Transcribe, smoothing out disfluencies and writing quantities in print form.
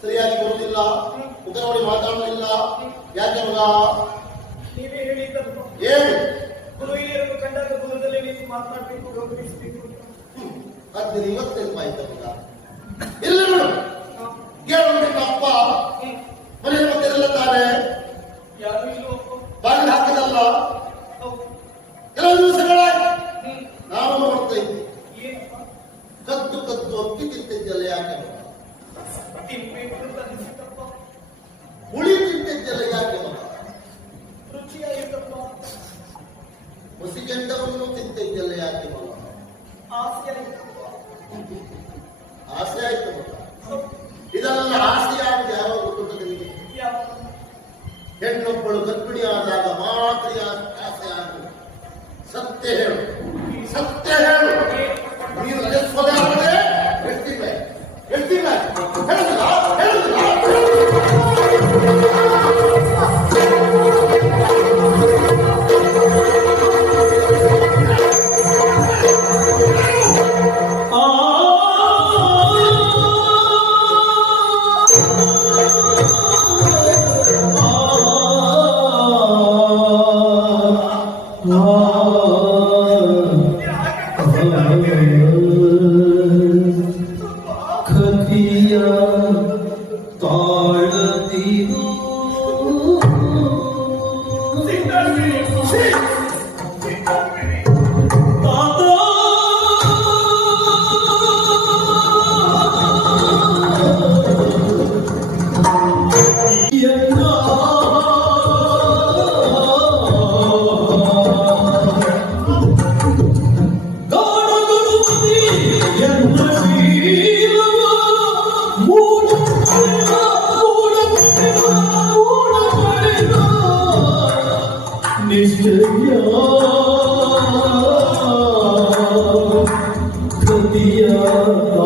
ಸರಿಯಾಗಿ ಬರುವುದಿಲ್ಲ, ಮುಖ ನೋಡಿ ಮಾತಾಡುವುದಿಲ್ಲ. ಯಾಕೆ ಮಗ? ನೀವೇ ಹೇಳಿದ್ದಪ್ಪ, ಏನು ಗುರು ಹಿರಿಯರನ್ನು ಕಂಡಾಗ ಗುರುದಲ್ಲಿ ನೀವು ಮಾತನಾಡಬೇಕು, ಗೌರವಿಸಬೇಕು. ಅದು ಇವತ್ತು ನೆನಪಾಯ್ತು ಮಗ. ಇಲ್ಲ ಮೇಡಮ್, ಕೇಳಬೇಕು ಅಪ್ಪ ಮನೆ ಮತ್ತೆಲ್ಲ ತಾನೆ ಯಾರು ಇಲ್ಲೋ ಬಾಗಿಲು ಹಾಕದಲ್ಲ. ಕೆಲವು ದಿವಸಗಳಾಯ್ತು ನಾನು ನೋಡ್ತಾ ಇದ್ದೆ, ಕದ್ದು ಕದ್ದು ಅಕ್ಕಿ ತಿಂತಿದ್ದಲ್ಲ. ಯಾಕೆ ಹುಳಿ ತಿಂತಿದ್ದಲ್ಲ? ಯಾಕೆ ಮಗ? ರುಚಿಯಾಗಿತ್ತಪ್ಪ. ಮುಸಿಗೆಂಡವನ್ನು ತಿಂತಿದ್ದಲ್ಲ? ಯಾಕೆ ಮಗ? ಆಸೆ ಆಯ್ತಪ್ಪ. ಆಸೆ ಆಯ್ತು ಮಗ. ಇದೆಲ್ಲ ಆಸೆ ಆಗಿದೆ ಯಾವಾಗ ಗೊತ್ತು ನಿಮಗೆ? ಹೆಣ್ಣೊಬ್ಬಳು ಗರ್ಭಿಣಿ ಆದಾಗ ಮಾತ್ರ ಆಸೆ ಆಗುವುದು. ಸತ್ಯ ಹೇಳು, ಸತ್ಯ ಹೇಳು. ನೀನು ಸ್ವದ ಹೇಳ್ತಿಲ್ಲ ಹೇಳ್ತಿಲ್ಲ ಹೇಳುದಿಲ್ಲ ಹೇಳುದಿಲ್ಲ. Katiya